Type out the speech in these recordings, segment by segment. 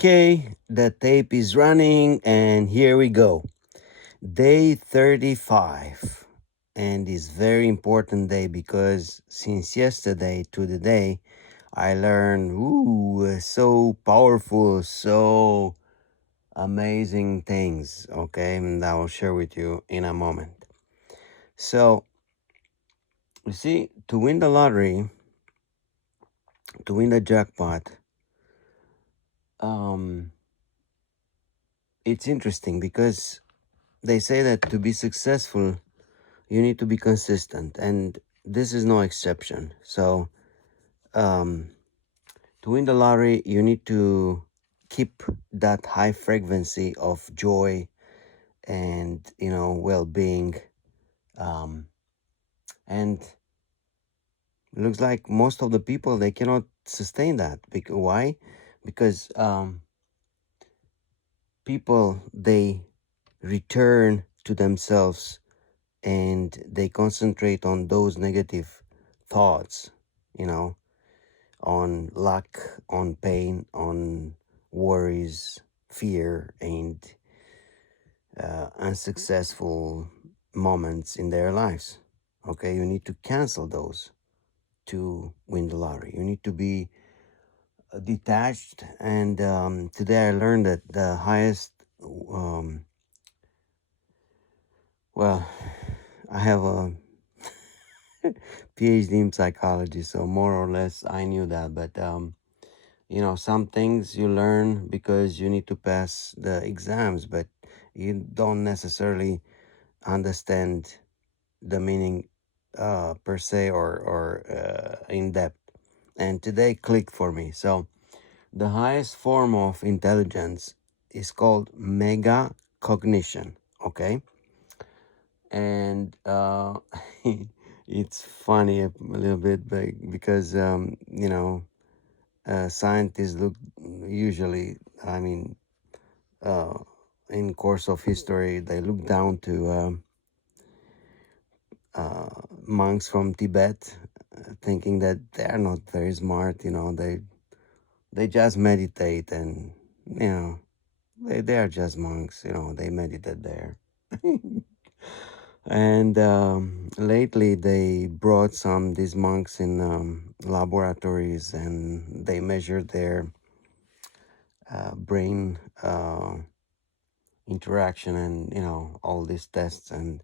Okay, the tape is running, and here we go. Day 35. And it's very important day because since yesterday to the day, I learned so powerful, so amazing things. Okay, and I will share with you in a moment. So, you see, to win the lottery, to win the jackpot, um, it's interesting because they say that to be successful, you need to be consistent, and this is no exception. So, um, to win the lottery, you need to keep that high frequency of joy and well-being. Um, and it looks like most of the people they cannot sustain that. Because why? Because people they return to themselves and they concentrate on those negative thoughts. You know, on lack, on pain, on worries, fear, and unsuccessful moments in their lives. Okay, you need to cancel those to win the lottery. You need to be detached. And today I learned that the highest, um, well, I have a PhD in psychology, so more or less I knew that. But some things you learn because you need to pass the exams, but you don't necessarily understand the meaning per se or in depth. And today clicked for me. So the highest form of intelligence is called mega cognition. Okay, and it's funny a little bit because scientists look usually, I mean, uh, in course of history, they look down to monks from Tibet, thinking that they are not very smart. They just meditate, and they are just monks. They meditate there. And lately, they brought some these monks in laboratories, and they measured their brain interaction, and all these tests. And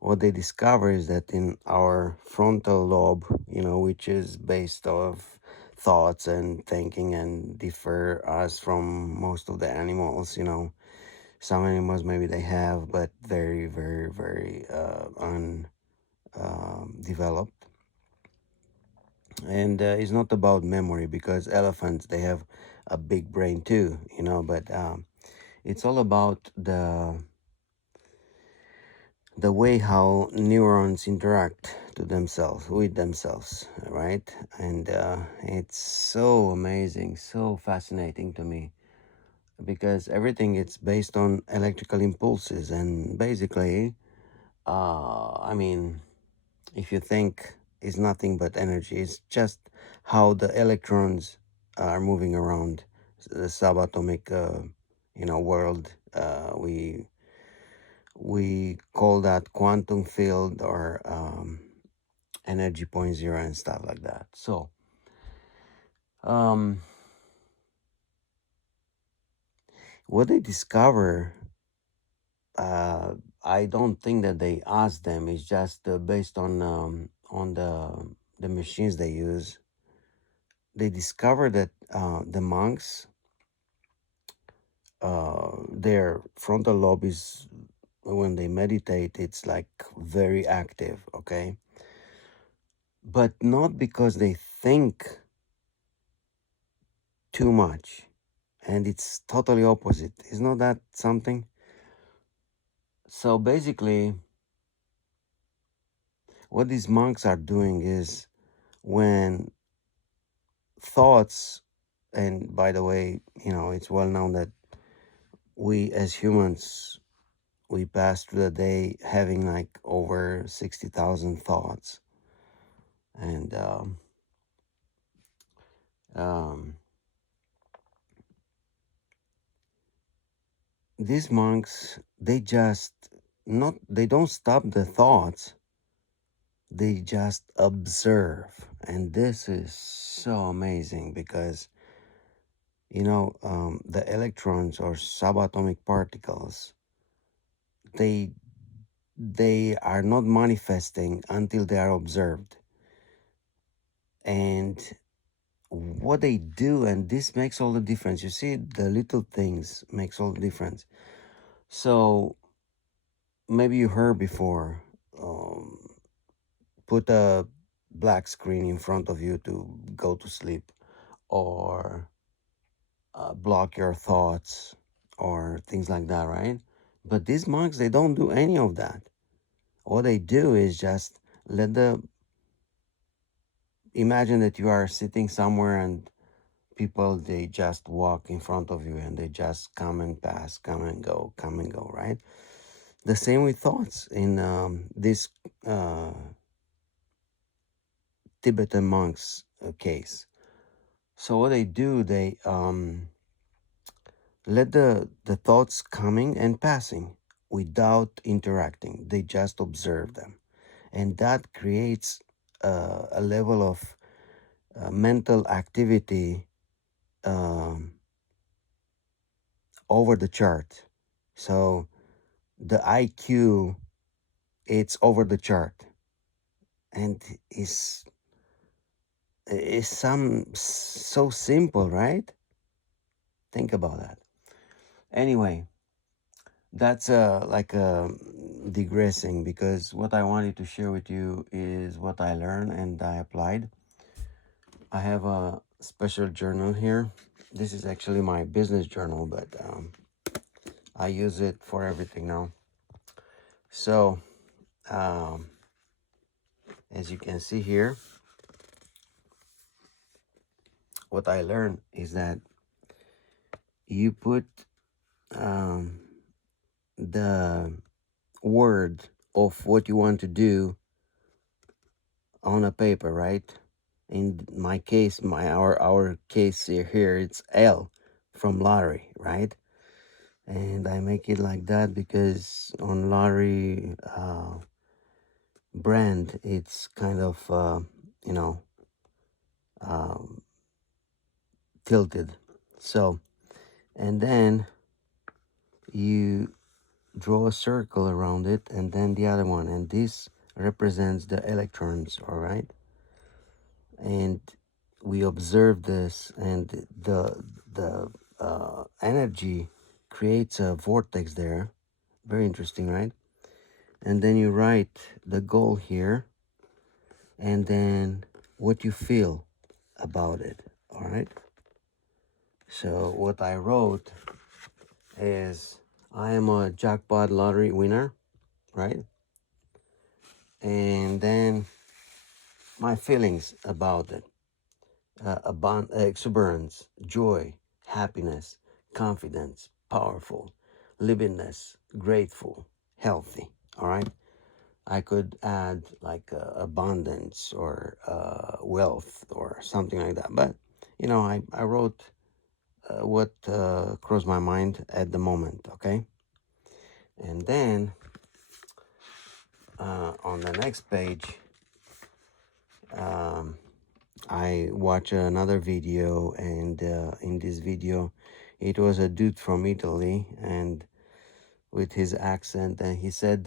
what they discover is that in our frontal lobe, which is based of thoughts and thinking and differ us from most of the animals. Some animals maybe they have, but very, very, very undeveloped. And it's not about memory because elephants they have a big brain too, but it's all about the way how neurons interact to themselves with themselves, right? And it's so amazing, so fascinating to me because everything it's based on electrical impulses. And basically I mean, if you think is nothing but energy, it's just how the electrons are moving around the subatomic world. We call that quantum field or energy point zero and stuff like that. So um, what they discover, uh, I don't think that they asked them. It's just based on the machines they use. They discover that the monks, their frontal lobe is when they meditate, it's like very active. Okay, but not because they think too much, and it's totally opposite. Is not that something? So basically, what these monks are doing is when thoughts, and by the way, it's well known that we as humans we pass through the day having like over 60,000 thoughts, and um, these monks, they don't stop the thoughts, they just observe. And this is so amazing because, the electrons or subatomic particles, they they are not manifesting until they are observed. And what they do, and this makes all the difference. You see, the little things makes all the difference. So maybe you heard before, um, put a black screen in front of you to go to sleep, or block your thoughts, or things like that, right? But these monks, they don't do any of that. All they do is just let the imagine that you are sitting somewhere and people, they just walk in front of you and they just come and pass, come and go, right? The same with thoughts in this uh, Tibetan monks case. So what they do, they let the thoughts coming and passing without interacting. They just observe them, and that creates a level of mental activity um, over the chart. So the IQ, it's over the chart, and is some so simple, right? Think about that. Anyway, that's like digressing, because what I wanted to share with you is what I learned and I applied. I have a special journal here. This is actually my business journal, but I use it for everything now. So um, as you can see here, what I learned is that you put um, the word of what you want to do on a paper, right? In my case, our case here, it's L from lottery, right? And I make it like that because on lottery brand, it's kind of you know um, tilted. So, and then you draw a circle around it, and then the other one, and this represents the electrons, all right? And we observe this, and the energy creates a vortex there. Very interesting, right? And then you write the goal here, and then what you feel about it, all right? So what I wrote is, I am a jackpot lottery winner, right? And then my feelings about it: exuberance, joy, happiness, confidence, powerful, livingness, grateful, healthy. All right. I could add like abundance or wealth or something like that. But, I wrote what crossed my mind at the moment. Okay. And then on the next page, um, I watch another video, and in this video, it was a dude from Italy, and with his accent, and he said,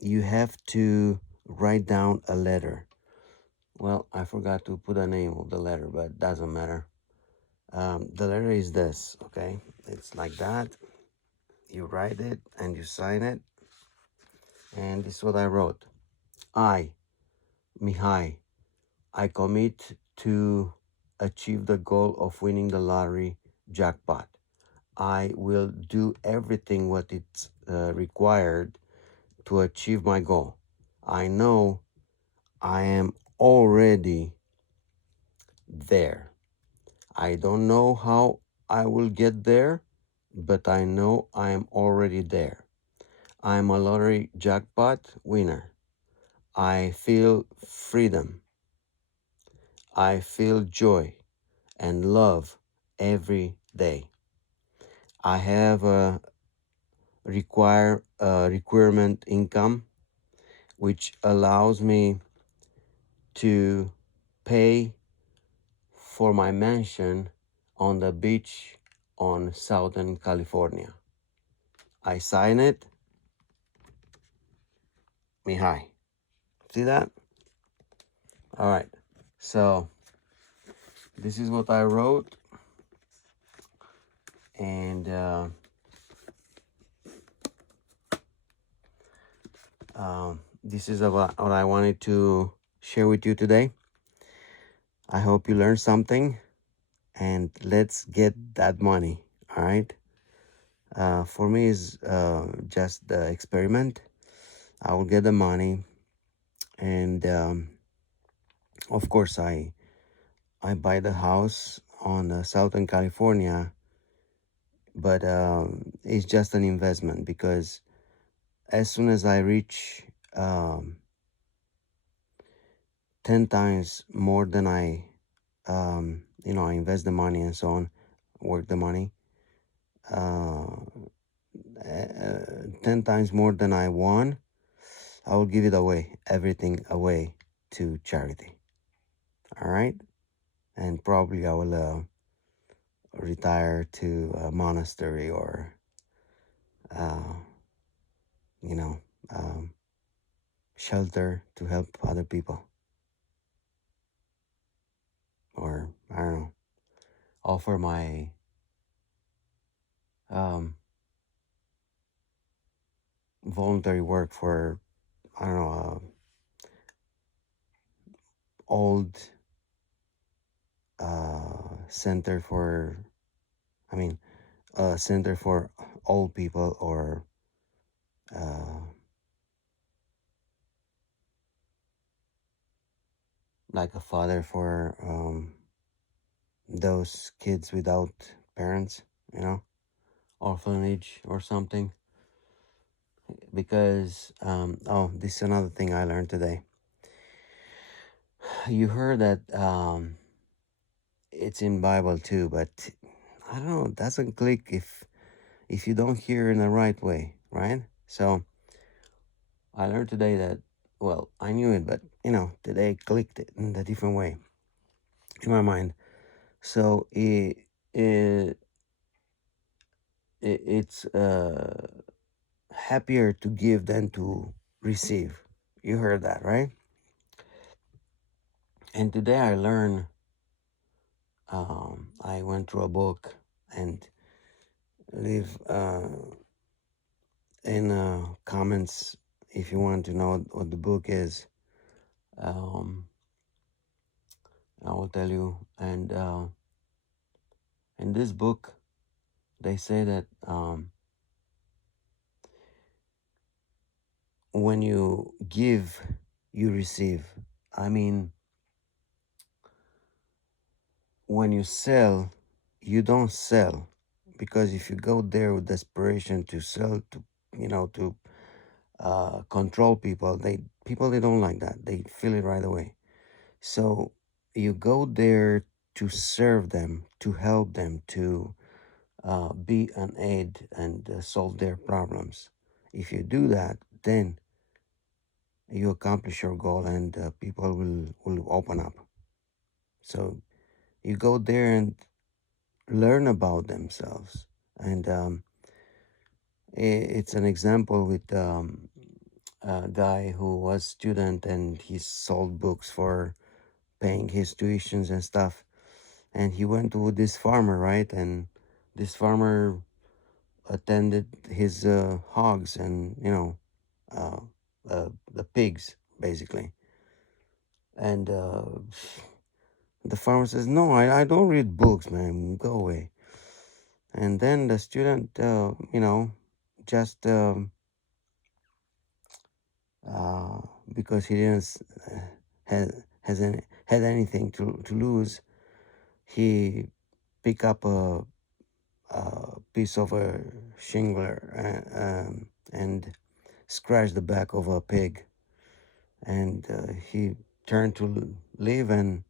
"You have to write down a letter." Well, I forgot to put a name of the letter, but doesn't matter. The letter is this, okay? It's like that. You write it and you sign it, and this is what I wrote: I, Mihai, I commit to achieve the goal of winning the lottery jackpot. I will do everything what it's required to achieve my goal. I know I am already there. I don't know how I will get there, but I know I am already there. I am a lottery jackpot winner. I feel freedom. I feel joy and love every day. I have requirement income, which allows me to pay for my mansion on the beach on Southern California. I sign it. Mihai. See that? All right. So this is what I wrote, and this is about what I wanted to share with you today. I hope you learned something, and let's get that money. All right. For me, is just the experiment. I will get the money, and of course, I buy the house on Southern California, but it's just an investment because as soon as I reach 10 times more than I invest the money and so on, work the money, uh, 10 times more than I won, I will give it away, everything away to charity. All right. And probably I will retire to a monastery or, uh, you know, um, shelter to help other people. Or, I don't know, offer my voluntary work for, I don't know, old center for, I mean, a center for old people, or uh, like a father for those kids without parents, orphanage or something. Because, oh, this is another thing I learned today. You heard that it's in Bible too, but I don't know, it doesn't click if you don't hear in the right way, right? So I learned today that, well, I knew it, but today clicked it in a different way in my mind. So it it's happier to give than to receive. You heard that, right? And today I learned. I went through a book and leave in comments if you want to know what the book is. Um, I will tell you. And in this book, they say that when you give, you receive. I mean, when you sell, you don't sell, because if you go there with desperation to sell, to control people, they don't like that. They feel it right away. So you go there to serve them, to help them, to be an aid and solve their problems. If you do that, then you accomplish your goal, and people will open up. So you go there and learn about themselves. And it's an example with a guy who was student, and he sold books for paying his tuitions and stuff. And he went to this farmer, right? And this farmer attended his hogs and uh, the pigs, basically. And the farmer says, no, I don't read books, man, go away. And then the student just uh, because he didn't had anything to lose, he pick up a piece of a shingler and scratched the back of a pig, and he turned to leave, and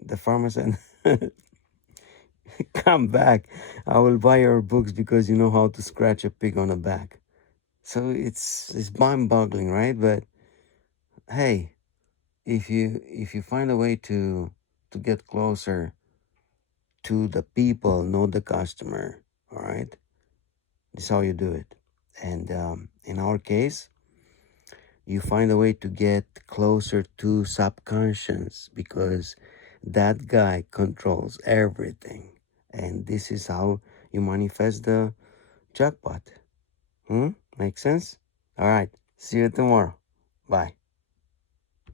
the farmer said, Come back. I will buy your books because you know how to scratch a pig on the back. So it's mind-boggling, right? But hey, if you find a way to get closer to the people, know the customer, all right, this is how you do it. And in our case, you find a way to get closer to subconscious because that guy controls everything, and this is how you manifest the jackpot. Make sense? All right, see you tomorrow. Bye.